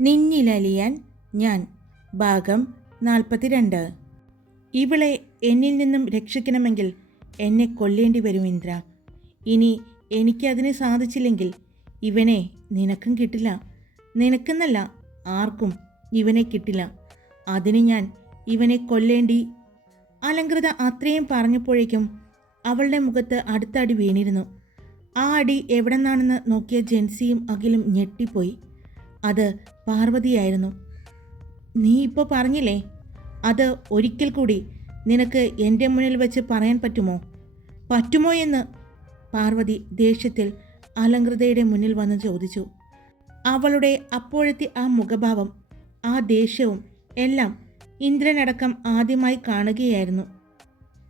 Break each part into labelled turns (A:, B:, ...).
A: നിന്നിലലിയാൻ ഞാൻ. ഭാഗം നാൽപ്പത്തിരണ്ട്. ഇവളെ എന്നിൽ നിന്നും രക്ഷിക്കണമെങ്കിൽ എന്നെ കൊല്ലേണ്ടി വരും ഇന്ദ്ര. ഇനി എനിക്കതിന് സാധിച്ചില്ലെങ്കിൽ ഇവനെ നിനക്കും കിട്ടില്ല. നിനക്കെന്നല്ല ആർക്കും ഇവനെ കിട്ടില്ല. അതിന് ഞാൻ ഇവനെ കൊല്ലേണ്ടി. അലങ്കൃത അത്രയും പറഞ്ഞപ്പോഴേക്കും അവളുടെ മുഖത്ത് അടുത്തടി വീണിരുന്നു. ആ അടി എവിടെ നിന്നാണെന്ന് നോക്കിയ ജെൻസിയും അഖിലും ഞെട്ടിപ്പോയി. അത് പാർവതിയായിരുന്നു. നീ ഇപ്പോൾ പറഞ്ഞില്ലേ? അത് ഒരിക്കൽ കൂടി നിനക്ക് എന്റെ മുന്നിൽ വെച്ച് പറയാൻ പറ്റുമോ? പറ്റുമോ എന്ന്? പാർവതി ദേഷ്യത്തിൽ അലങ്കൃതയുടെ മുന്നിൽ വന്ന് ചോദിച്ചു. അവളുടെ അപ്പോഴത്തെ ആ മുഖഭാവം ആ ദേഷ്യവും എല്ലാം ഇന്ദ്രനടക്കം ആദ്യമായി കാണുകയായിരുന്നു.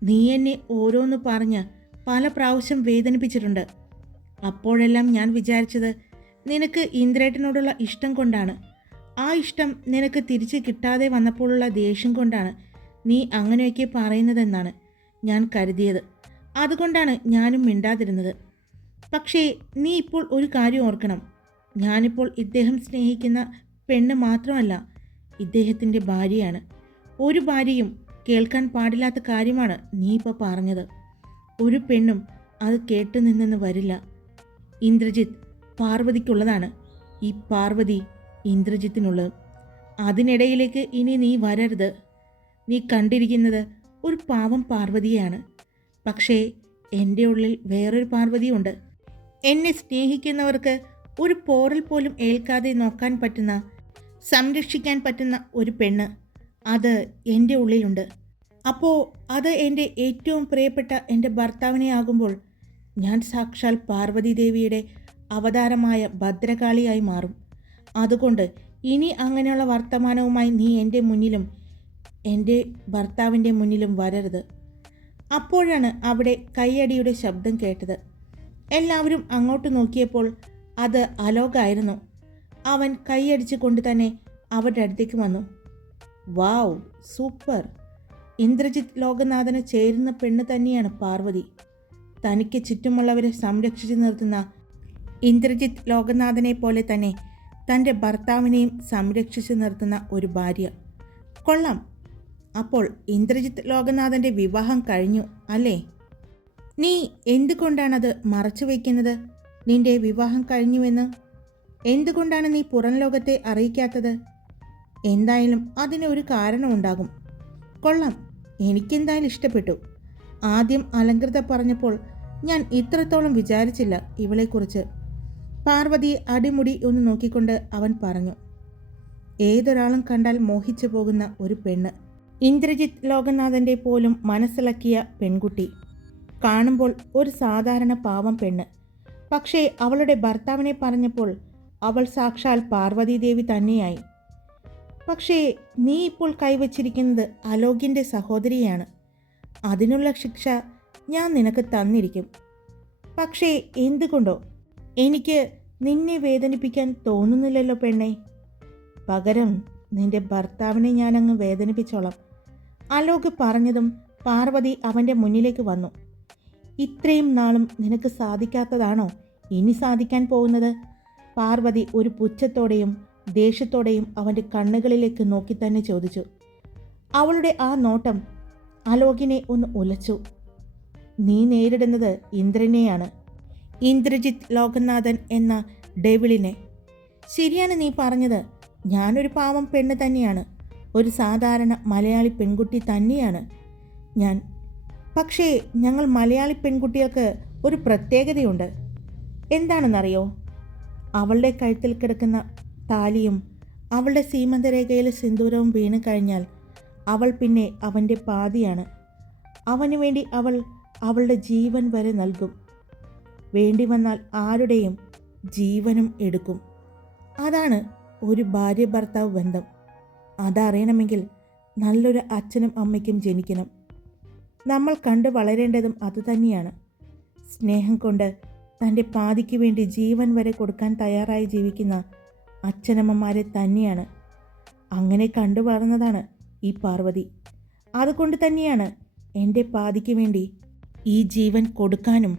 A: നീ എന്നെ ഓരോന്ന് പറഞ്ഞ് പല പ്രാവശ്യം വേദനിപ്പിച്ചിട്ടുണ്ട്. അപ്പോഴെല്ലാം ഞാൻ വിചാരിച്ചത് നിനക്ക് ഇന്ദ്രേട്ടനോടുള്ള ഇഷ്ടം കൊണ്ടാണ്. ആ ഇഷ്ടം നിനക്ക് തിരിച്ച് കിട്ടാതെ വന്നപ്പോഴുള്ള ദേഷ്യം കൊണ്ടാണ് നീ അങ്ങനെയൊക്കെ പറയുന്നതെന്നാണ് ഞാൻ കരുതിയത്. അതുകൊണ്ടാണ് ഞാനും മിണ്ടാതിരുന്നത്. പക്ഷേ നീ ഇപ്പോൾ ഒരു കാര്യം ഓർക്കണം. ഞാനിപ്പോൾ ഇദ്ദേഹം സ്നേഹിക്കുന്ന പെണ്ണ് മാത്രമല്ല ഇദ്ദേഹത്തിന്റെ ഭാര്യയാണ്. ഒരു ഭാര്യയും കേൾക്കാൻ പാടില്ലാത്ത കാര്യമാണ് നീ ഇപ്പോൾ പറഞ്ഞത്. ഒരു പെണ്ണും അത് കേട്ടു നിന്നെന്ന് വരില്ല. ഇന്ദ്രജിത്ത് പാർവതിക്കുള്ളതാണ്. ഈ പാർവതി ഇന്ദ്രജിത്തിനുള്ളത് അതിനിടയിലേക്ക് ഇനി നീ വരരുത്. നീ കണ്ടിരിക്കുന്നത് ഒരു പാവം പാർവതിയാണ് പക്ഷേ എന്റെ ഉള്ളിൽ വേറൊരു പാർവതിയുണ്ട്. എന്നെ സ്നേഹിക്കുന്നവർക്ക് ഒരു പോറൽ പോലും ഏൽക്കാതെ നോക്കാൻ പറ്റുന്ന സംരക്ഷിക്കാൻ പറ്റുന്ന ഒരു പെണ്ണ് അത് എന്റെ ഉള്ളിലുണ്ട്. അപ്പോൾ അത് എന്റെ ഏറ്റവും പ്രിയപ്പെട്ട എന്റെ ഭർത്താവിനെ ആകുമ്പോൾ ഞാൻ സാക്ഷാൽ പാർവതി ദേവിയുടെ അവതാരമായ ഭദ്രകാളിയായി മാറും. അതുകൊണ്ട് ഇനി അങ്ങനെയുള്ള വർത്തമാനവുമായി നീ എന്റെ മുന്നിലും എന്റെ ഭർത്താവിന്റെ മുന്നിലും വരരുത്. അപ്പോഴാണ് അവിടെ കൈയടിയുടെ ശബ്ദം കേട്ടത്. എല്ലാവരും അങ്ങോട്ട് നോക്കിയപ്പോൾ അത് അലോകായിരുന്നു. അവൻ കൈയടിച്ചു കൊണ്ട് തന്നെ അവരുടെ അടുത്തേക്ക് വന്നു. Wow super. ഇന്ദ്രജിത് ലോകനാഥന് ചേരുന്ന പെണ്ണ് തന്നെയാണ് പാർവതി. തനിക്ക് ചുറ്റുമുള്ളവരെ സംരക്ഷിച്ചു നിർത്തുന്ന ഇന്ദ്രജിത്ത് ലോകനാഥനെ പോലെ തന്നെ തന്റെ ഭർത്താവിനെയും സംരക്ഷിച്ചു നിർത്തുന്ന ഒരു ഭാര്യ. കൊള്ളാം. അപ്പോൾ ഇന്ദ്രജിത്ത് ലോകനാഥന്റെ വിവാഹം കഴിഞ്ഞു അല്ലേ? നീ എന്തുകൊണ്ടാണത് മറച്ചു വയ്ക്കുന്നത്? നിന്റെ വിവാഹം കഴിഞ്ഞുവെന്ന്? എന്തുകൊണ്ടാണ് നീ പുറം ലോകത്തെ അറിയിക്കാത്തത്? എന്തായാലും അതിനൊരു കാരണമുണ്ടാകും കൊള്ളാം. എനിക്കെന്തായാലും ഇഷ്ടപ്പെട്ടു. ആദ്യം അലങ്കൃത പറഞ്ഞപ്പോൾ ഞാൻ ഇത്രത്തോളം വിചാരിച്ചില്ല ഇവളെക്കുറിച്ച്. പാർവതി അടിമുടി ഒന്ന് നോക്കിക്കൊണ്ട് അവൻ പറഞ്ഞു ഏതൊരാളും കണ്ടാൽ മോഹിച്ചു പോകുന്ന ഒരു പെണ്ണ്. ഇന്ദ്രജിത്ത് ലോകനാഥന്റെ പോലും മനസ്സിളക്കിയ പെൺകുട്ടി. കാണുമ്പോൾ ഒരു സാധാരണ പാവം പെണ്ണ്. പക്ഷേ അവളുടെ ഭർത്താവിനെ പറഞ്ഞപ്പോൾ അവൾ സാക്ഷാൽ പാർവതി ദേവി തന്നെയായി. പക്ഷേ നീ ഇപ്പോൾ കൈവച്ചിരിക്കുന്നത് അലോകിന്റെ സഹോദരിയാണ്. അതിനുള്ള ശിക്ഷ ഞാൻ നിനക്ക് തന്നിരിക്കും. പക്ഷേ എന്തുകൊണ്ടോ എനിക്ക് നിന്നെ വേദനിപ്പിക്കാൻ തോന്നുന്നില്ലല്ലോ പെണ്ണെ. പകരം നിന്റെ ഭർത്താവിനെ ഞാനങ്ങ് വേദനിപ്പിച്ചോളാം. അലോക് പറഞ്ഞതും പാർവതി അവന്റെ മുന്നിലേക്ക് വന്നു. ഇത്രയും നാളും നിനക്ക് സാധിക്കാത്തതാണോ? ഇനി സാധിക്കാൻ പോകുന്നത്? പാർവതി ഒരു പുച്ഛത്തോടെയും ദേഷ്യത്തോടെയും അവന്റെ കണ്ണുകളിലേക്ക് നോക്കി തന്നെ ചോദിച്ചു. അവളുടെ ആ നോട്ടം അലോകിനെ ഒന്ന് ഉലച്ചു നീ നേരിടുന്നത് ഇന്ദ്രനെയാണ്. ഇന്ദ്രജിത്ത് ലോകനാഥൻ എന്ന ഡെവിളിനെ. ശരിയാണ് നീ പറഞ്ഞത്. ഞാനൊരു പാവം പെണ്ണ് തന്നെയാണ്. ഒരു സാധാരണ മലയാളി പെൺകുട്ടി തന്നെയാണ് ഞാൻ. പക്ഷേ ഞങ്ങൾ മലയാളി പെൺകുട്ടികൾക്ക് ഒരു പ്രത്യേകതയുണ്ട്. എന്താണെന്നറിയോ? അവളുടെ കഴുത്തിൽ കിടക്കുന്ന താലിയും അവളുടെ സീമന്തരേഖയിൽ സിന്ദൂരവും വീണ് കഴിഞ്ഞാൽ അവൾ പിന്നെ അവന്റെ പാതിയാണ്. അവന് വേണ്ടി അവൾ അവളുടെ ജീവൻ വരെ നൽകും. വേണ്ടി വന്നാൽ ആരുടെയും ജീവനും എടുക്കും. അതാണ് ഒരു ഭാര്യ ഭർത്താവ് ബന്ധം. അതറിയണമെങ്കിൽ നല്ലൊരു അച്ഛനും അമ്മയ്ക്കും ജനിക്കണം. നമ്മൾ കണ്ടു വളരേണ്ടതും അതുതന്നെയാണ് സ്നേഹം കൊണ്ട് തന്റെ പാതിക്ക് വേണ്ടി ജീവൻ വരെ കൊടുക്കാൻ തയ്യാറായി ജീവിക്കുന്ന അച്ഛനമ്മമാരെ തന്നെയാണ്. അങ്ങനെ കണ്ടു വളർന്നതാണ് ഈ പാർവതി. അതുകൊണ്ട് തന്നെയാണ് എന്റെ പാതിക്ക് വേണ്ടി ഈ ജീവൻ കൊടുക്കാനും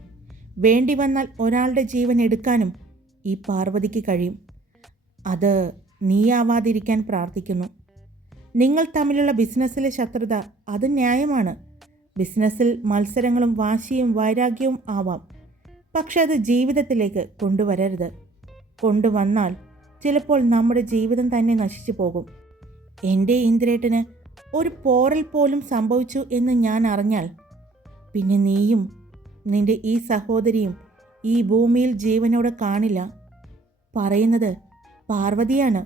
A: വേണ്ടി വന്നാൽ ഒരാളുടെ ജീവൻ എടുക്കാനും ഈ പാർവതിക്ക് കഴിയും. അത് നീയാവാതിരിക്കാൻ പ്രാർത്ഥിക്കുന്നു. നിങ്ങൾ തമ്മിലുള്ള ബിസിനസ്സിലെ ശത്രുത അത് ന്യായമാണ്. ബിസിനസ്സിൽ മത്സരങ്ങളും വാശിയും വൈരാഗ്യവും ആവാം. പക്ഷെ അത് ജീവിതത്തിലേക്ക് കൊണ്ടുവരരുത്. കൊണ്ടുവന്നാൽ ചിലപ്പോൾ നമ്മുടെ ജീവിതം തന്നെ നശിച്ചു പോകും. എന്റെ ഇന്ദ്രേട്ടന് ഒരു പോറൽ പോലും സംഭവിച്ചു എന്ന് ഞാൻ അറിഞ്ഞാൽ പിന്നെ നീയും നിന്റെ ഈ സഹോദരിയും ഈ ഭൂമിയിൽ ജീവനോടെ കാണില്ല. പറയുന്നത് പാർവതിയാണ്.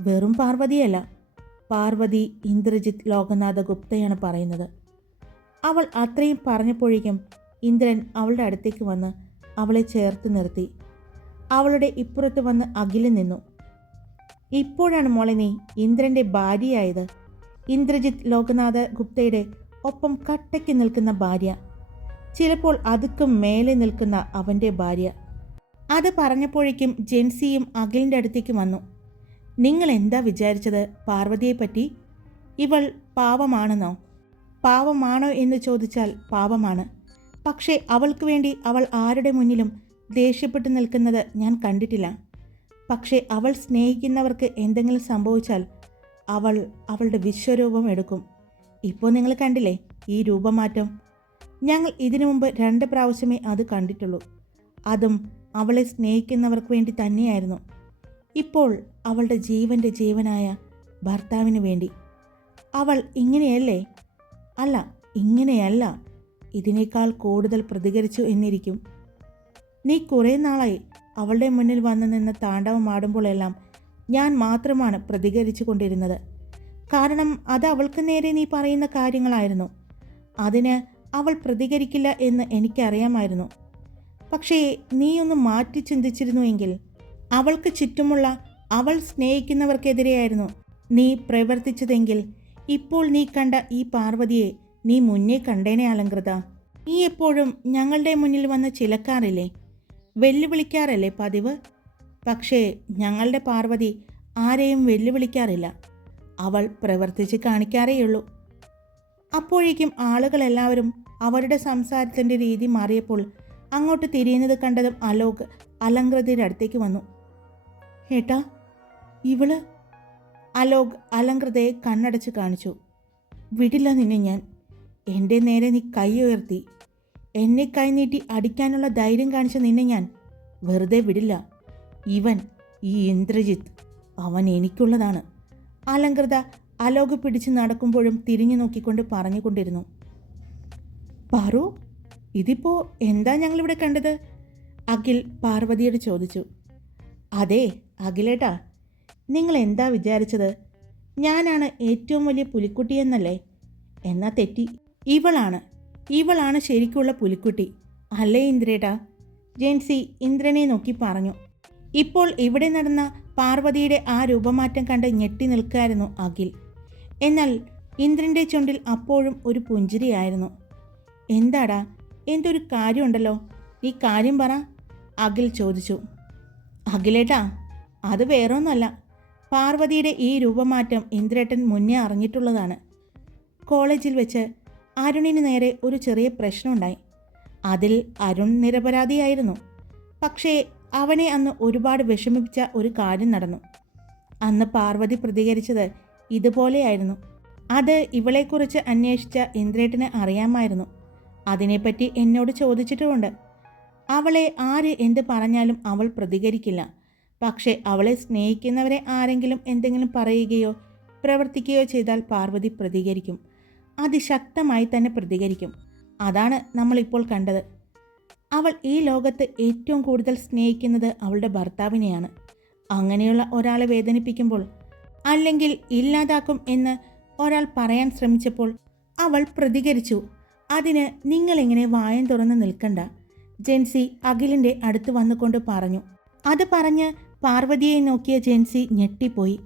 A: വെറും പാർവതിയല്ല. പാർവതി ഇന്ദ്രജിത്ത് ലോകനാഥ ഗുപ്തയാണ് പറയുന്നത്. അവൾ അത്രയും പറഞ്ഞപ്പോഴേക്കും ഇന്ദ്രൻ അവളുടെ അടുത്തേക്ക് വന്ന് അവളെ ചേർത്ത് നിർത്തി. അവളുടെ ഇപ്പുറത്ത് വന്ന് അഖിൽ നിന്നു. ഇപ്പോഴാണ് മോളെ നീ ഇന്ദ്രന്റെ ഭാര്യയായത്. ഇന്ദ്രജിത്ത് ലോകനാഥ ഗുപ്തയുടെ ഒപ്പം കട്ടയ്ക്ക് നിൽക്കുന്ന ഭാര്യ. ചിലപ്പോൾ അതുക്കും മേലെ നിൽക്കുന്ന അവന്റെ ഭാര്യ. അത് പറഞ്ഞപ്പോഴേക്കും ജെൻസിയും അഖിലിന്റെ അടുത്തേക്ക് വന്നു. നിങ്ങൾ എന്താ വിചാരിച്ചത് പാർവതിയെപ്പറ്റി? ഇവൾ പാവമാണെന്നോ? പാവമാണോ എന്ന് ചോദിച്ചാൽ പാവമാണ്. പക്ഷേ അവൾക്ക് വേണ്ടി അവൾ ആരുടെ മുന്നിലും ദേഷ്യപ്പെട്ടു നിൽക്കുന്നത് ഞാൻ കണ്ടിട്ടില്ല. പക്ഷേ അവൾ സ്നേഹിക്കുന്നവർക്ക് എന്തെങ്കിലും സംഭവിച്ചാൽ അവൾ അവളുടെ വിശ്വരൂപം എടുക്കും. ഇപ്പോൾ നിങ്ങൾ കണ്ടില്ലേ ഈ രൂപമാറ്റം? ഞങ്ങൾ ഇതിനു മുമ്പ് രണ്ട് പ്രാവശ്യമേ അത് കണ്ടിട്ടുള്ളൂ. അതും അവളെ സ്നേഹിക്കുന്നവർക്ക് വേണ്ടി തന്നെയായിരുന്നു. ഇപ്പോൾ അവളുടെ ജീവന്റെ ജീവനായ ഭർത്താവിന് വേണ്ടി. അവൾ ഇങ്ങനെയല്ലേ? അല്ല ഇങ്ങനെയല്ല. ഇതിനേക്കാൾ കൂടുതൽ പ്രതികരിച്ചു എന്നിരിക്കും. നീ കുറേ നാളായി അവളുടെ മുന്നിൽ വന്നു നിന്ന് താണ്ഡവമാടുമ്പോഴെല്ലാം ഞാൻ മാത്രമാണ് പ്രതികരിച്ചു കൊണ്ടിരുന്നത്. കാരണം അത് അവൾക്ക് നേരെ നീ പറയുന്ന കാര്യങ്ങളായിരുന്നു. അതിന് അവൾ പ്രതികരിക്കില്ല എന്ന് എനിക്കറിയാമായിരുന്നു. പക്ഷേ നീയൊന്ന് മാറ്റി ചിന്തിച്ചിരുന്നുവെങ്കിൽ അവൾക്ക് ചുറ്റുമുള്ള അവൾ സ്നേഹിക്കുന്നവർക്കെതിരെയായിരുന്നു നീ പ്രവർത്തിച്ചതെങ്കിൽ ഇപ്പോൾ നീ കണ്ട ഈ പാർവതിയെ നീ മുന്നേ കണ്ടേനെ അലങ്കൃത നീ എപ്പോഴും ഞങ്ങളുടെ മുന്നിൽ വന്ന് ചിലക്കാറില്ലേ? വെല്ലുവിളിക്കാറല്ലേ പതിവ്? പക്ഷേ ഞങ്ങളുടെ പാർവതി ആരെയും വെല്ലുവിളിക്കാറില്ല. അവൾ പ്രവർത്തിച്ച് കാണിക്കാറേയുള്ളൂ. അപ്പോഴേക്കും ആളുകളെല്ലാവരും അവരുടെ സംസാരത്തിന്റെ രീതി മാറിയപ്പോൾ അങ്ങോട്ട് തിരിയുന്നത് കണ്ടതും അലോക് അലങ്കൃതയുടെ അടുത്തേക്ക് വന്നു. ഏട്ടാ ഇവൾ? അലോക് അലങ്കൃതയെ കണ്ണടച്ച് കാണിച്ചു. വിടില്ല നിന്നെ ഞാൻ. എന്റെ നേരെ നീ കൈ ഉയർത്തി. എന്നെ കൈ നീട്ടി അടിക്കാനുള്ള ധൈര്യം കാണിച്ച നിന്നെ ഞാൻ. വെറുതെ വിടില്ല. ഇവൻ ഈ ഇന്ദ്രജിത്ത്. അവൻ എനിക്കുള്ളതാണ്. അലങ്കൃത അലോക് പിടിച്ച് നടക്കുമ്പോഴും തിരിഞ്ഞു നോക്കിക്കൊണ്ട് പറഞ്ഞുകൊണ്ടിരുന്നു. പാറു ഇതിപ്പോ എന്താ ഞങ്ങളിവിടെ കണ്ടത്? അഖിൽ പാർവതിയോട് ചോദിച്ചു. അതെ അഖിലേട്ടാ നിങ്ങൾ എന്താ വിചാരിച്ചത്? ഞാനാണ് ഏറ്റവും വലിയ പുലിക്കുട്ടിയെന്നല്ലേ? എന്നാ തെറ്റി. ഇവളാണ് ഇവളാണ് ശരിക്കുള്ള പുലിക്കുട്ടി. അല്ലേ ഇന്ദ്രേട്ടാ? ജെൻസി ഇന്ദ്രനെ നോക്കി പറഞ്ഞു. ഇപ്പോൾ ഇവിടെ നടന്ന പാർവതിയുടെ ആ രൂപമാറ്റം കണ്ട് ഞെട്ടി നിൽക്കായിരുന്നു അഖിൽ. എന്നാൽ ഇന്ദ്രന്റെ ചുണ്ടിൽ അപ്പോഴും ഒരു പുഞ്ചിരിയായിരുന്നു. എന്താടാ? എന്തൊരു കാര്യമുണ്ടല്ലോ? നീ കാര്യം പറ. അഖിൽ ചോദിച്ചു. അഖിലേട്ടാ അത് വേറൊന്നുമല്ല. പാർവതിയുടെ ഈ രൂപമാറ്റം ഇന്ദ്രേട്ടൻ മുന്നേ അറിഞ്ഞിട്ടുള്ളതാണ്. കോളേജിൽ വെച്ച് അരുണിന് നേരെ ഒരു ചെറിയ പ്രശ്നമുണ്ടായി. അതിൽ അരുൺ നിരപരാധിയായിരുന്നു. പക്ഷേ അവനെ അന്ന് ഒരുപാട് വിഷമിപ്പിച്ച ഒരു കാര്യം നടന്നു. അന്ന് പാർവതി പ്രതികരിച്ചത് ഇതുപോലെയായിരുന്നു. അത് ഇവളെക്കുറിച്ച് അന്വേഷിച്ച ഇന്ദ്രേട്ടന് അറിയാമായിരുന്നു. അതിനെപ്പറ്റി എന്നോട് ചോദിച്ചിട്ടുമുണ്ട്. അവളെ ആര് എന്ത് പറഞ്ഞാലും അവൾ പ്രതികരിക്കില്ല. പക്ഷേ അവളെ സ്നേഹിക്കുന്നവരെ ആരെങ്കിലും എന്തെങ്കിലും പറയുകയോ പ്രവർത്തിക്കുകയോ ചെയ്താൽ പാർവതി പ്രതികരിക്കും. അതിശക്തമായി തന്നെ പ്രതികരിക്കും. അതാണ് നമ്മളിപ്പോൾ കണ്ടത്. അവൾ ഈ ലോകത്ത് ഏറ്റവും കൂടുതൽ സ്നേഹിക്കുന്നത് അവളുടെ ഭർത്താവിനെയാണ്. അങ്ങനെയുള്ള ഒരാളെ വേദനിപ്പിക്കുമ്പോൾ അല്ലെങ്കിൽ ഇല്ലാതാക്കും എന്ന് ഒരാൾ പറയാൻ ശ്രമിച്ചപ്പോൾ അവൾ പ്രതികരിച്ചു. അതിന് നിങ്ങളെങ്ങനെ വായം തുറന്ന് നിൽക്കണ്ട. ജെൻസി അഖിലിന്റെ അടുത്ത് വന്നുകൊണ്ട് പറഞ്ഞു. അത് പറഞ്ഞ് പാർവതിയെ നോക്കിയ ജെൻസി ഞെട്ടിപ്പോയി.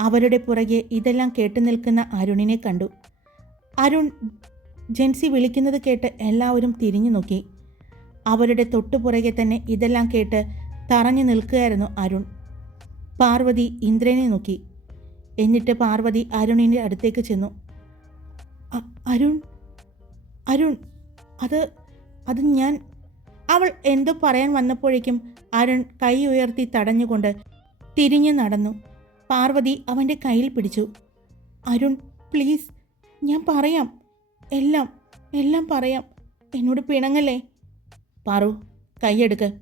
A: അവരുടെ പുറകെ ഇതെല്ലാം കേട്ടു നിൽക്കുന്ന അരുണിനെ കണ്ടു. അരുൺ ജെൻസി വിളിക്കുന്നത് കേട്ട് എല്ലാവരും തിരിഞ്ഞു നോക്കി. അവരുടെ തൊട്ടുപുറകെ തന്നെ ഇതെല്ലാം കേട്ട് തറഞ്ഞു നിൽക്കുകയായിരുന്നു അരുൺ. പാർവതി ഇന്ദ്രനെ നോക്കി. എന്നിട്ട് പാർവതി അരുണിന്റെ അടുത്തേക്ക് ചെന്നു. അരുൺ അരുൺ അത് അത് ഞാൻ. അവൾ എന്തോ പറയാൻ വന്നപ്പോഴേക്കും അരുൺ കൈ ഉയർത്തി തടഞ്ഞുകൊണ്ട് തിരിഞ്ഞു നടന്നു. പാർവതി അവന്റെ കയ്യിൽ പിടിച്ചു. അരുൺ പ്ലീസ് ഞാൻ പറയാം. എല്ലാം എല്ലാം പറയാം. എന്നോട് പിണങ്ങല്ലേ? പാറു കൈയെടുക്ക്.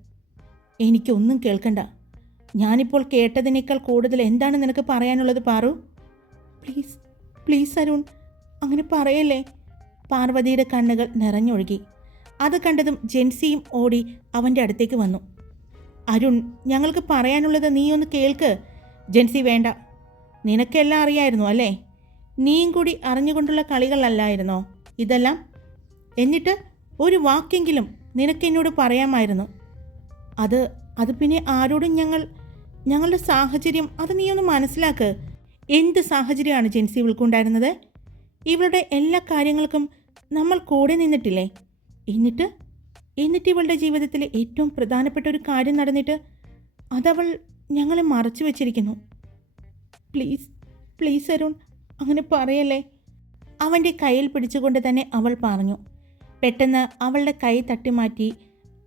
A: എനിക്കൊന്നും കേൾക്കണ്ട. ഞാനിപ്പോൾ കേട്ടതിനേക്കാൾ കൂടുതൽ എന്താണ് നിനക്ക് പറയാനുള്ളത് പാറു? പ്ലീസ് പ്ലീസ് അരുൺ അങ്ങനെ പറയല്ലേ? പാർവതിയുടെ കണ്ണുകൾ നിറഞ്ഞൊഴുകി. അത് കണ്ടതും ജെൻസിയും ഓടി അവന്റെ അടുത്തേക്ക് വന്നു. അരുൺ ഞങ്ങൾക്ക് പറയാനുള്ളത് നീ ഒന്ന് കേൾക്ക്. ജെൻസി വേണ്ട. നിനക്കെല്ലാം അറിയായിരുന്നു അല്ലേ? നീയും കൂടി അറിഞ്ഞുകൊണ്ടുള്ള കളികളല്ലായിരുന്നോ? ഇതെല്ലാം? എന്നിട്ട് ഒരു വാക്കെങ്കിലും നിനക്കെന്നോട് പറയാമായിരുന്നു. അത് അത് പിന്നെ ആരോടും ഞങ്ങൾ ഞങ്ങളുടെ സാഹചര്യം അത് നീ ഒന്ന് മനസ്സിലാക്ക്. എന്ത് സാഹചര്യമാണ് ജെൻസി ഇവൾക്കുണ്ടായിരുന്നത്? ഇവളുടെ എല്ലാ കാര്യങ്ങൾക്കും നമ്മൾ കൂടെ നിന്നിട്ടില്ലേ? എന്നിട്ട്? എന്നിട്ട് ഇവളുടെ ജീവിതത്തിലെ ഏറ്റവും പ്രധാനപ്പെട്ട ഒരു കാര്യം നടന്നിട്ട് അതവൾ ഞങ്ങളെ മറച്ചു വെച്ചിരിക്കുന്നു. പ്ലീസ് പ്ലീസ് അരുൺ അങ്ങനെ പറയല്ലേ? അവന്റെ കയ്യിൽ പിടിച്ചുകൊണ്ട് തന്നെ അവൾ പറഞ്ഞു. പെട്ടെന്ന് അവളുടെ കൈ തട്ടിമാറ്റി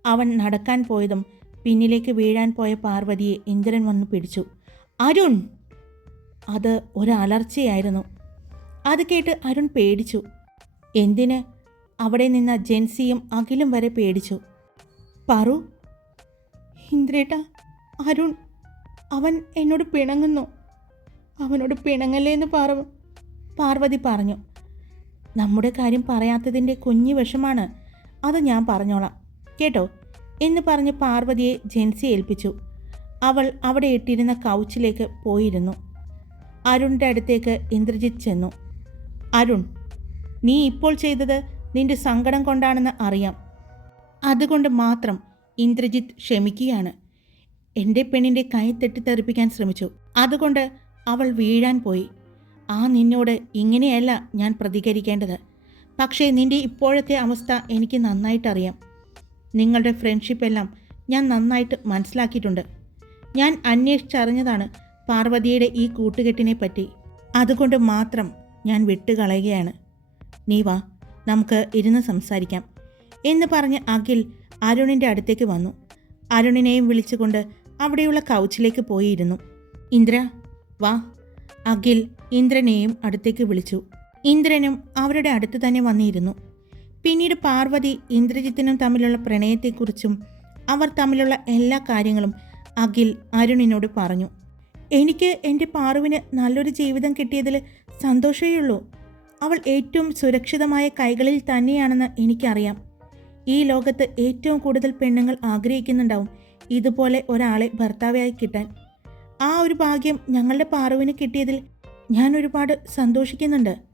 A: അവൻ നടക്കാൻ പോയതും പിന്നിലേക്ക് വീഴാൻ പോയ പാർവതിയെ ഇന്ദ്രൻ വന്ന് പിടിച്ചു. അരുൺ! അത് ഒരലർച്ചയായിരുന്നു. അത് കേട്ട് അരുൺ പേടിച്ചു. എന്തിന്? അവിടെ നിന്ന ജെൻസിയും അഖിലും വരെ പേടിച്ചു. പറു. ഇന്ദ്രേട്ട അരുൺ അവൻ എന്നോട് പിണങ്ങുന്നു. അവനോട് പിണങ്ങല്ലേ എന്ന് പാർവ പാർവതി പറഞ്ഞു. നമ്മുടെ കാര്യം പറയാത്തതിന്റെ കുഞ്ഞു വിഷമാണ് അത് ഞാൻ പറഞ്ഞോളാം. കേട്ടോ? എന്ന് പറഞ്ഞ് പാർവതിയെ ജെൻസി ഏൽപ്പിച്ചു. അവൾ അവിടെ ഇട്ടിരുന്ന കൗച്ചിലേക്ക് പോയിരുന്നു. അരുണിന്റെ അടുത്തേക്ക് ഇന്ദ്രജിത്ത് ചെന്നു. അരുൺ നീ ഇപ്പോൾ ചെയ്തത് നിന്റെ സങ്കടം കൊണ്ടാണെന്ന് അറിയാം. അതുകൊണ്ട് മാത്രം ഇന്ദ്രജിത്ത് ക്ഷമിക്കുകയാണ്. എന്റെ പെണ്ണിന്റെ കൈ തെറ്റിത്തെറിപ്പിക്കാൻ ശ്രമിച്ചു. അതുകൊണ്ട് അവൾ വീഴാൻ പോയി. ആ നിന്നോട് ഇങ്ങനെയല്ല ഞാൻ പ്രതികരിക്കേണ്ടത്. പക്ഷേ നിന്റെ ഇപ്പോഴത്തെ അവസ്ഥ എനിക്ക് നന്നായിട്ടറിയാം. നിങ്ങളുടെ ഫ്രണ്ട്ഷിപ്പ് എല്ലാം ഞാൻ നന്നായിട്ട് മനസ്സിലാക്കിയിട്ടുണ്ട്. ഞാൻ അന്വേഷിച്ചറിഞ്ഞതാണ് പാർവതിയുടെ ഈ കൂട്ടുകെട്ടിനെ പറ്റി. അതുകൊണ്ട് മാത്രം ഞാൻ വിട്ടുകളയുകയാണ്. നീ വാ നമുക്ക് ഇരുന്ന് സംസാരിക്കാം. എന്ന് പറഞ്ഞ് അഖിൽ അരുണിന്റെ അടുത്തേക്ക് വന്നു. അരുണിനെയും വിളിച്ചുകൊണ്ട് അവിടെയുള്ള കൗച്ചിലേക്ക് പോയിരുന്നു. ഇന്ദ്ര വാ. അഖിൽ ഇന്ദ്രനെയും അടുത്തേക്ക് വിളിച്ചു. ഇന്ദ്രനും അവരുടെ അടുത്ത് തന്നെ വന്നിരുന്നു. പിന്നീട് പാർവതി ഇന്ദ്രജിത്തിനും തമ്മിലുള്ള പ്രണയത്തെക്കുറിച്ചും അവർ തമ്മിലുള്ള എല്ലാ കാര്യങ്ങളും അഖിൽ അരുണിനോട് പറഞ്ഞു. എനിക്ക് എന്റെ പാറുവിന് നല്ലൊരു ജീവിതം കിട്ടിയതിൽ സന്തോഷമേ അവൾ ഏറ്റവും സുരക്ഷിതമായ കൈകളിൽ തന്നെയാണെന്ന് എനിക്കറിയാം. ഈ ലോകത്ത് ഏറ്റവും കൂടുതൽ പെണ്ണുങ്ങൾ ആഗ്രഹിക്കുന്നുണ്ടാവും ഇതുപോലെ ഒരാളെ ഭർത്താവായി കിട്ടാൻ. ആ ഒരു ഭാഗ്യം ഞങ്ങളുടെ പാറുവിന് കിട്ടിയതിൽ ഞാൻ ഒരുപാട് സന്തോഷിക്കുന്നുണ്ട്.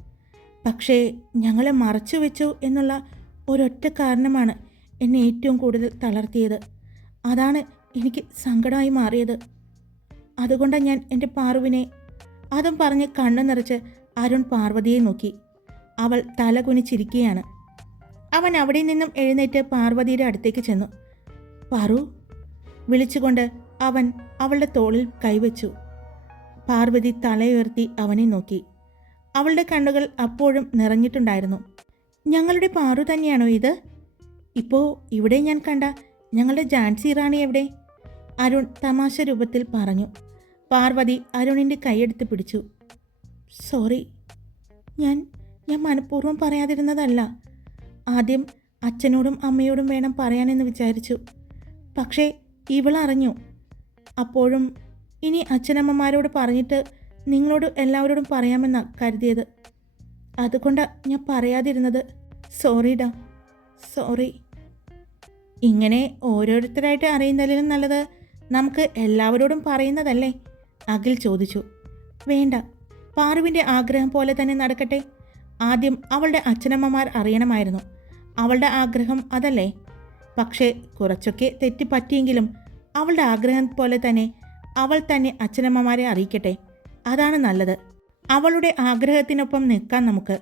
A: പക്ഷേ ഞങ്ങളെ മറച്ചു വെച്ചു എന്നുള്ള ഒരൊറ്റ കാരണമാണ് എന്നെ ഏറ്റവും കൂടുതൽ തളർത്തിയത്. അതാണ് എനിക്ക് സങ്കടമായി മാറിയത്. അതുകൊണ്ടാണ് ഞാൻ എന്റെ പാർവിനെ അതും പറഞ്ഞ് കണ്ണു നിറച്ച് അരുൺ പാർവതിയെ നോക്കി. അവൾ തല കുനിച്ചിരിക്കുകയാണ് അവൻ അവിടെ നിന്നും എഴുന്നേറ്റ് പാർവതിയുടെ അടുത്തേക്ക് ചെന്നു. പാറു വിളിച്ചുകൊണ്ട് അവൻ അവളുടെ തോളിൽ കൈവച്ചു. പാർവതി തലയുയർത്തി അവനെ നോക്കി. അവളുടെ കണ്ണുകൾ അപ്പോഴും നിറഞ്ഞിട്ടുണ്ടായിരുന്നു. ഞങ്ങളുടെ പാറു തന്നെയാണോ ഇത്? ഇപ്പോൾ ഇവിടെ ഞാൻ കണ്ട ഞങ്ങളുടെ ജാൻസി റാണി എവിടെ? അരുൺ തമാശ രൂപത്തിൽ പറഞ്ഞു. പാർവതി അരുണിന്റെ കൈയെടുത്ത് പിടിച്ചു. സോറി ഞാൻ ഞാൻ മനഃപൂർവം പറയാതിരുന്നതല്ല. ആദ്യം അച്ഛനോടും അമ്മയോടും വേണം പറയാനെന്ന് വിചാരിച്ചു. പക്ഷേ ഇവളറിഞ്ഞു. അപ്പോഴും ഇനി അച്ഛനമ്മമാരോട് പറഞ്ഞിട്ട് നിങ്ങളോട് എല്ലാവരോടും പറയാമെന്നാണ് കരുതിയത്. അതുകൊണ്ടാണ് ഞാൻ പറയാതിരുന്നത്. സോറിഡാ സോറി ഇങ്ങനെ ഓരോരുത്തരായിട്ട് അറിയുന്നതിലും നല്ലത് നമുക്ക് എല്ലാവരോടും പറയുന്നതല്ലേ? അഖിൽ ചോദിച്ചു. വേണ്ട. പാറുവിന്റെ ആഗ്രഹം പോലെ തന്നെ നടക്കട്ടെ. ആദ്യം അവളുടെ അച്ഛനമ്മമാർ അറിയണമായിരുന്നു. അവളുടെ ആഗ്രഹം അതല്ലേ? പക്ഷേ കുറച്ചൊക്കെ തെറ്റിപ്പറ്റിയെങ്കിലും അവളുടെ ആഗ്രഹം പോലെ തന്നെ അവൾ തന്നെ അച്ഛനമ്മമാരെ അറിയിക്കട്ടെ. അതാണ് നല്ലത്. അവളുടെ ആഗ്രഹത്തിനൊപ്പം നിൽക്കാൻ നമുക്ക്.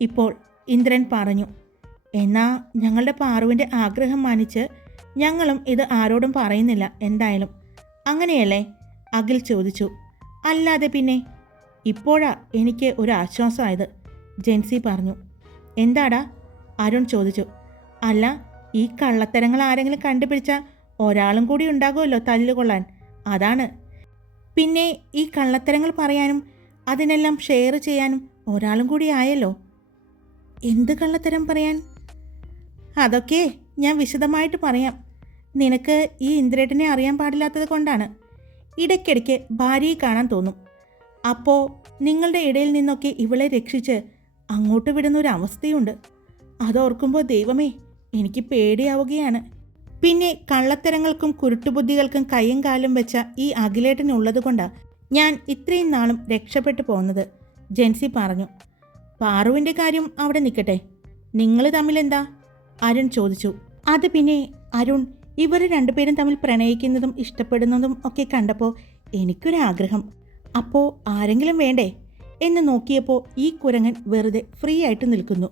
A: ഇപ്പോൾ ഇന്ദ്രൻ പറഞ്ഞു എന്നാ ഞങ്ങളുടെ പാറുവിന്റെ ആഗ്രഹം മാനിച്ച് ഞങ്ങളും ഇത് ആരോടും പറയുന്നില്ല എന്തായാലും. അങ്ങനെയല്ലേ? അഖിൽ ചോദിച്ചു. അല്ലാതെ പിന്നെ ഇപ്പോഴാ എനിക്ക് ഒരു ആശ്വാസമായത് ജെൻസി പറഞ്ഞു. എന്താടാ? അരുൺ ചോദിച്ചു. അല്ല ഈ കള്ളത്തരങ്ങൾ ആരെങ്കിലും കണ്ടുപിടിച്ചാൽ ഒരാളും കൂടി ഉണ്ടാകുമല്ലോ തല്ലുകൊള്ളാൻ അതാണ് പിന്നെ ഈ കള്ളത്തരങ്ങൾ പറയാനും അതിനെല്ലാം ഷെയർ ചെയ്യാനും ഒരാളും കൂടി ആയല്ലോ. എന്ത് കള്ളത്തരം പറയാൻ? അതൊക്കെ ഞാൻ വിശദമായിട്ട് പറയാം. നിനക്ക് ഈ ഇന്ദ്രേട്ടനെ അറിയാൻ പാടില്ലാത്തത് കൊണ്ടാണ്. ഇടയ്ക്കിടയ്ക്ക് ഭാര്യയെ കാണാൻ തോന്നും. അപ്പോൾ നിങ്ങളുടെ ഇടയിൽ നിന്നൊക്കെ ഇവളെ രക്ഷിച്ച് അങ്ങോട്ട് വിടുന്ന ഒരു അവസ്ഥയുണ്ട് അതോർക്കുമ്പോൾ ദൈവമേ എനിക്ക് പേടിയാവുകയാണ്. പിന്നെ കള്ളത്തരങ്ങൾക്കും കുരുട്ടുബുദ്ധികൾക്കും കൈയും കാലും വെച്ച ഈ അഖിലേട്ടനുള്ളത് കൊണ്ടാണ് ഞാൻ ഇത്രയും നാളും രക്ഷപ്പെട്ടു പോകുന്നത്. ജെൻസി പറഞ്ഞു. പാറുവിന്റെ കാര്യം അവിടെ നിൽക്കട്ടെ. നിങ്ങൾ തമ്മിലെന്താ അരുൺ ചോദിച്ചു. അത് പിന്നെ അരുൺ ഇവർ രണ്ടുപേരും തമ്മിൽ പ്രണയിക്കുന്നതും ഇഷ്ടപ്പെടുന്നതും ഒക്കെ കണ്ടപ്പോൾ എനിക്കൊരാഗ്രഹം. അപ്പോൾ ആരെങ്കിലും വേണ്ടേ? എന്ന് നോക്കിയപ്പോൾ ഈ കുരങ്ങൻ വെറുതെ ഫ്രീ ആയിട്ട് നിൽക്കുന്നു.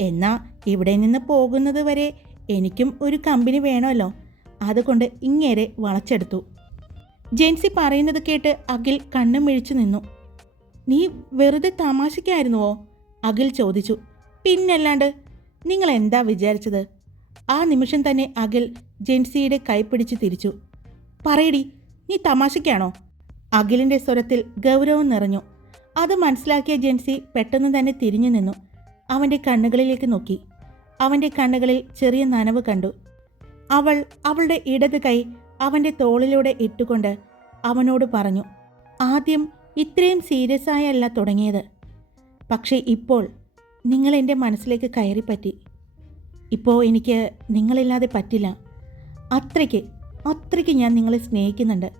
A: എന്നാൽ ഇവിടെ നിന്ന് പോകുന്നത് വരെ എനിക്കും ഒരു കമ്പനി വേണമല്ലോ. അതുകൊണ്ട് ഇങ്ങേരെ വളച്ചെടുത്തു. ജെൻസി പറയുന്നത് കേട്ട് അഖിൽ കണ്ണും മിഴിച്ചു നിന്നു. നീ വെറുതെ തമാശയ്ക്കായിരുന്നുവോ? അഖിൽ ചോദിച്ചു. പിന്നല്ലാണ്ട് നിങ്ങൾ എന്താ വിചാരിച്ചത്? ആ നിമിഷം തന്നെ അഖിൽ ജെൻസിയുടെ കൈപ്പിടിച്ച് തിരിച്ചു. പറയടി നീ തമാശയ്ക്കാണോ? അഖിലിന്റെ സ്വരത്തിൽ ഗൗരവം നിറഞ്ഞു. അത് മനസ്സിലാക്കിയ ജെൻസി പെട്ടെന്ന് തന്നെ തിരിഞ്ഞു നിന്നു. അവന്റെ കണ്ണുകളിലേക്ക് നോക്കി. അവന്റെ കണ്ണുകളിൽ ചെറിയ നനവ് കണ്ടു. അവൾ അവളുടെ ഇടത് കൈ അവന്റെ തോളിലൂടെ ഇട്ടുകൊണ്ട് അവനോട് പറഞ്ഞു ആദ്യം ഇത്രയും സീരിയസ് ആയല്ല തുടങ്ങിയത്. പക്ഷേ ഇപ്പോൾ നിങ്ങൾ എന്റെ മനസ്സിലേക്ക് കയറിപ്പറ്റി. ഇപ്പോൾ എനിക്ക് നിങ്ങളില്ലാതെ പറ്റില്ല. അത്രയ്ക്ക് അത്രയ്ക്ക് ഞാൻ നിങ്ങളെ സ്നേഹിക്കുന്നുണ്ട്.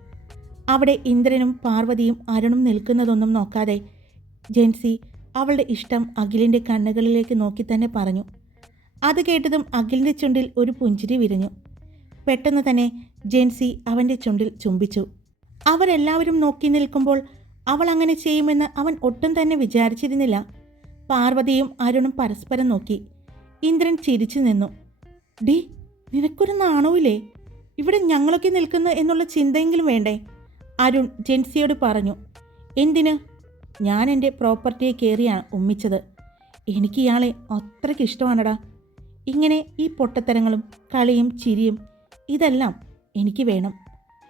A: അവിടെ ഇന്ദ്രനും പാർവതിയും അരുണും നിൽക്കുന്നതൊന്നും നോക്കാതെ ജെൻസി അവളുടെ ഇഷ്ടം അഖിലിന്റെ കണ്ണുകളിലേക്ക് നോക്കി തന്നെ പറഞ്ഞു അത് കേട്ടതും അഖിലിന്റെ ചുണ്ടിൽ ഒരു പുഞ്ചിരി വിരിഞ്ഞു. പെട്ടെന്ന് തന്നെ ജെൻസി അവന്റെ ചുണ്ടിൽ ചുംബിച്ചു. അവരെല്ലാവരും നോക്കി നിൽക്കുമ്പോൾ അവൾ അങ്ങനെ ചെയ്യുമെന്ന് അവൻ ഒട്ടും തന്നെ വിചാരിച്ചിരുന്നില്ല. പാർവതിയും അരുണും പരസ്പരം നോക്കി. ഇന്ദ്രൻ ചിരിച്ചു നിന്നു. ഡി നിനക്കൊരു നാണവില്ലേ ഇവിടെ ഞങ്ങളൊക്കെ നിൽക്കുന്നു എന്നുള്ള ചിന്തയെങ്കിലും വേണ്ടേ? അരുൺ ജെൻസിയോട് പറഞ്ഞു. എന്തിന്? ഞാൻ എന്റെ പ്രോപ്പർട്ടിയെ കയറിയാണ് ഉമ്മിച്ചത്. എനിക്ക് ഇയാളെ അത്രയ്ക്ക് ഇഷ്ടമാണടാ. ഇങ്ങനെ ഈ പൊട്ടത്തരങ്ങളും കളിയും ചിരിയും ഇതെല്ലാം എനിക്ക് വേണം.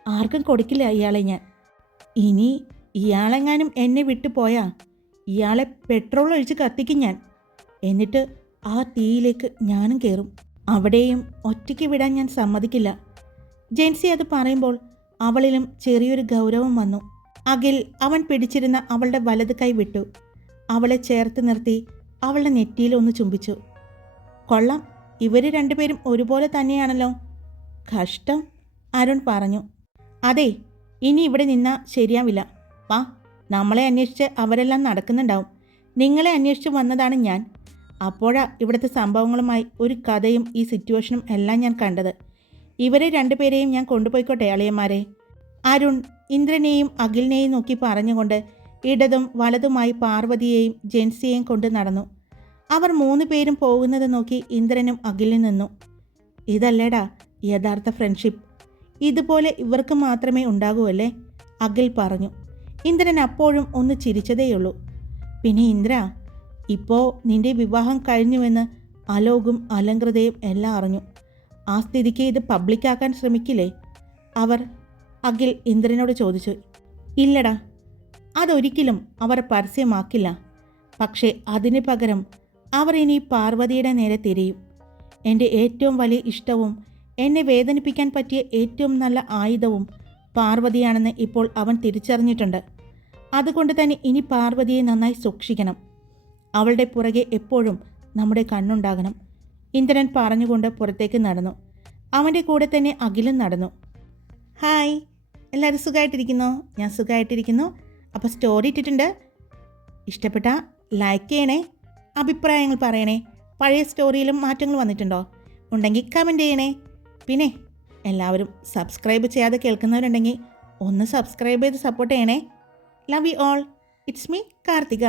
A: ആർക്കും കൊടുക്കില്ല ഇയാളെ ഞാൻ. ഇനി ഇയാളെങ്ങാനും എന്നെ വിട്ടു പോയാ ഇയാളെ പെട്രോൾ ഒഴിച്ച് കത്തിക്കും ഞാൻ. എന്നിട്ട് ആ തീയിലേക്ക് ഞാനും കയറും അവിടെയും ഒറ്റയ്ക്ക് വിടാൻ ഞാൻ സമ്മതിക്കില്ല. ജെൻസി അത് പറയുമ്പോൾ അവളിലും ചെറിയൊരു ഗൗരവം വന്നു. അഖിൽ അവൻ പിടിച്ചിരുന്ന അവളുടെ വലത് കൈ വിട്ടു. അവളെ ചേർത്ത് നിർത്തി അവളുടെ നെറ്റിയിൽ ഒന്ന് ചുംബിച്ചു. കൊള്ളാം. ഇവർ രണ്ടുപേരും ഒരുപോലെ തന്നെയാണല്ലോ. കഷ്ടം അരുൺ പറഞ്ഞു. അതെ ഇനി ഇവിടെ നിന്നാ ശരിയാവില്ല. വാ നമ്മളെ അന്വേഷിച്ച് അവരെല്ലാം നടക്കുന്നുണ്ടാവും. നിങ്ങളെ അന്വേഷിച്ച് വന്നതാണ് ഞാൻ. അപ്പോഴാ ഇവിടുത്തെ സംഭവങ്ങളുമായി ഒരു കഥയും ഈ സിറ്റുവേഷനും എല്ലാം ഞാൻ കണ്ടത്. ഇവരെ രണ്ടുപേരെയും ഞാൻ കൊണ്ടുപോയിക്കോട്ടെ അളിയന്മാരെ. അരുൺ ഇന്ദ്രനെയും അഖിലിനെയും നോക്കി പറഞ്ഞുകൊണ്ട് ഇടതും വലതുമായി പാർവതിയെയും ജെൻസിയെയും കൊണ്ട് നടന്നു. അവർ മൂന്ന് പേരും പോകുന്നത് നോക്കി ഇന്ദ്രനും അഖിലിൽ നിന്നു. ഇതല്ലേടാ യഥാർത്ഥ ഫ്രണ്ട്ഷിപ്പ് ഇതുപോലെ ഇവർക്ക് മാത്രമേ ഉണ്ടാകൂ അല്ലേ? അഖിൽ പറഞ്ഞു. ഇന്ദ്രൻ അപ്പോഴും ഒന്ന് ചിരിച്ചതേയുള്ളൂ. പിന്നെ ഇന്ദ്ര ഇപ്പോൾ നിന്റെ വിവാഹം കഴിഞ്ഞുവെന്ന് അലോകും അലങ്കൃതയും എല്ലാം അറിഞ്ഞു. ആ സ്ഥിതിക്ക് ഇത് പബ്ലിക്കാക്കാൻ ശ്രമിക്കില്ലേ? അവർ അഖിൽ ഇന്ദ്രനോട് ചോദിച്ചു. ഇല്ലടാ അതൊരിക്കലും അവർ പരസ്യമാക്കില്ല. പക്ഷേ അതിന് പകരം അവർ ഇനി പാർവതിയുടെ നേരെ തിരിയും. എന്റെ ഏറ്റവും വലിയ ഇഷ്ടവും എന്നെ വേദനിപ്പിക്കാൻ പറ്റിയ ഏറ്റവും നല്ല ആയുധവും പാർവതിയാണെന്ന് ഇപ്പോൾ അവൻ തിരിച്ചറിഞ്ഞിട്ടുണ്ട്. അതുകൊണ്ട് തന്നെ ഇനി പാർവതിയെ നന്നായി സൂക്ഷിക്കണം. അവളുടെ പുറകെ എപ്പോഴും നമ്മുടെ കണ്ണുണ്ടാകണം. ഇന്ദ്രൻ പറഞ്ഞുകൊണ്ട് പുറത്തേക്ക് നടന്നു. അവന്റെ കൂടെ തന്നെ അഖിലും നടന്നു. ഹായ് എല്ലാവരും സുഖമായിട്ടിരിക്കുന്നു? ഞാൻ സുഖമായിട്ടിരിക്കുന്നു. അപ്പോൾ സ്റ്റോറി ഇട്ടിട്ടുണ്ട്. ഇഷ്ടപ്പെട്ട ലൈക്ക് ചെയ്യണേ. അഭിപ്രായങ്ങൾ പറയണേ. പഴയ സ്റ്റോറിയിലും മാറ്റങ്ങൾ വന്നിട്ടുണ്ടോ? ഉണ്ടെങ്കിൽ കമന്റ് ചെയ്യണേ. പിന്നെ എല്ലാവരും സബ്സ്ക്രൈബ് ചെയ്യാതെ കേൾക്കുന്നവരുണ്ടെങ്കിൽ ഒന്ന് സബ്സ്ക്രൈബ് ചെയ്ത് സപ്പോർട്ട് ചെയ്യണേ. Love you all it's me Karthika.